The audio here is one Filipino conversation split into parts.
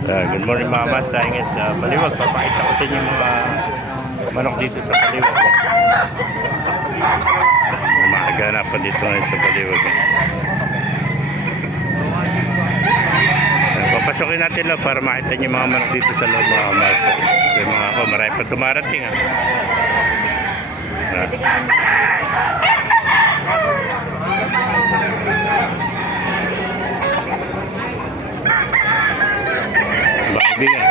Uh, good morning mga mas, tayo ngayon sa Baliwag. Papakita ko sa inyo mga manok dito sa Baliwag. Yung mga ganapan dito ngayon sa Baliwag. Uh, papasokin natin lang para makita niyo mga manok dito sa loob mga mas. Yung mga ako, marami pa dumarating ah. Ah. Mga kaibigan.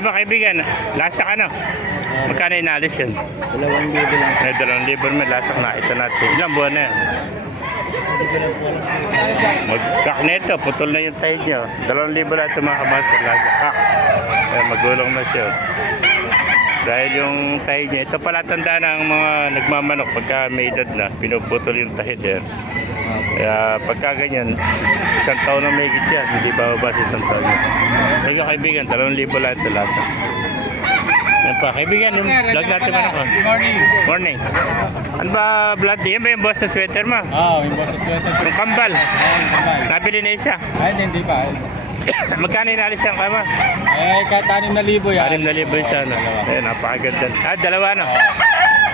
Eh mga kaibigan, lasak ano? Magkano inalis yun? Dalawang libo lang. Eh, dalawang libo naman, lasak na. Ito natin. Ilang buwan na yan? Hindi ko lang po alam. Magkak nito, putol na yung tayo niya. Dalawang libo na ito mga kamaster, lasak. Kak. Eh, magulong na siya. Dahil yung tayo niya, ito pala tanda ng mga nagmamanok pagka may edad na, pinuputol yung tahid eh. Kaya pagka ganyan, isang taon na may yan, hindi bababa sa isang taon. Kaya kaibigan, dalawang libo lang ito lasa. Yan pa, kaibigan, yung vlog natin man ako. Morning. Morning. Ano ba, vlog? Yan ba yung boss sa sweater mo? Ah, yung boss sweater. Yung kambal. Ay, kabay. Nabili na isa. Ay, hindi pa. Magkano inalis yung kama? Ay, kahit anim na libo yan. Anim na libo isa. No? Ayun, napakaganda. Ah, dalawa no?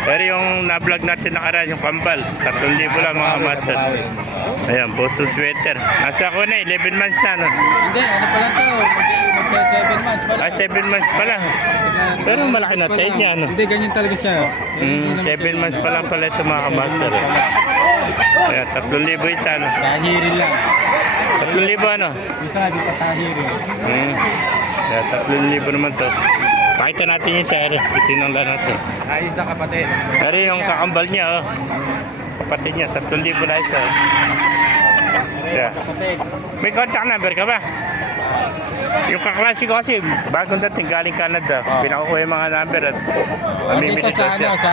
Pero yung na-vlog natin nakaraan, yung kambal, 3,000 lang mga master. Ayan, boss sa sweater. Nasa ako na, 11 months na. No? Hindi, ano pa lang to? Magsa 7 months pa lang. Ah, 7 months pa lang. Pero malaki na tayo niya, ano? Hindi, ganyan talaga siya. Mm, 7 months pa lang pala ito mga master. Ayan, 3,000 isa. No? Tahirin lang. 3,000 ano? Isa, di pa tahirin. Hmm. Tatlong libo naman to. Pakita natin yung sa ere. Titingnan lang natin. Ay, isa kapatid. Ere yung kakambal niya, oh. Kapatid niya, tatlong libo na isa. oh. Yeah. May contact number ka ba? Yung kaklase ko kasi, bagong dating galing Canada. Oh. Pinakukuha yung mga number at mamimili sa siya. ano, sa...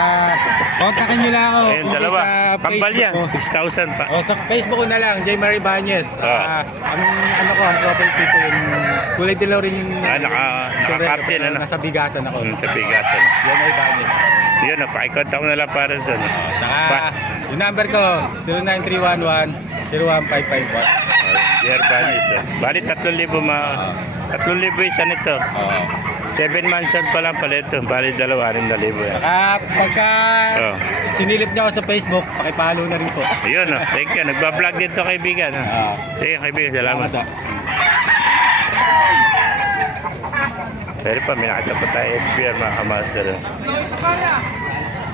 Kontakin nyo lang ako. Ayun, dalawa. sa Kambal yan, Facebook ko. 6,000 pa. O sa Facebook ko na lang, J. Marie Banez. Ah. Ah, ang ano ko, ang property ko yung kulay dilaw rin yung Ah, naka- naka-captain, ano? Nasa bigasan ako. Hmm, kapigasan. Yan ay Banez. Yun, oh, pakikontak ko na lang para doon. Saka Pa- yung number ko 09311 Dear Banis, oh. Bali, 3,000 ma... 3,000 isa nito. Oo. 7 months old pa lang pala ito. Bali, dalawa, 6,000 yan. Saka pagka Oh. sinilip niyo ako sa Facebook, pakipalo na rin po. Ayun, oh. Thank you. Nagbablog dito kaibigan. Oh. Sige, kaibigan. Salamat. Salamat. Pero pa, may nakita pa tayo SPR mga kamaster. oh.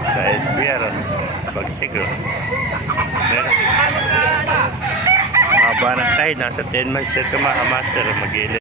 Sa SPR, oh. Bagsig, oh. Tayo. Nasa 10 months na ito mga kamaster. Mag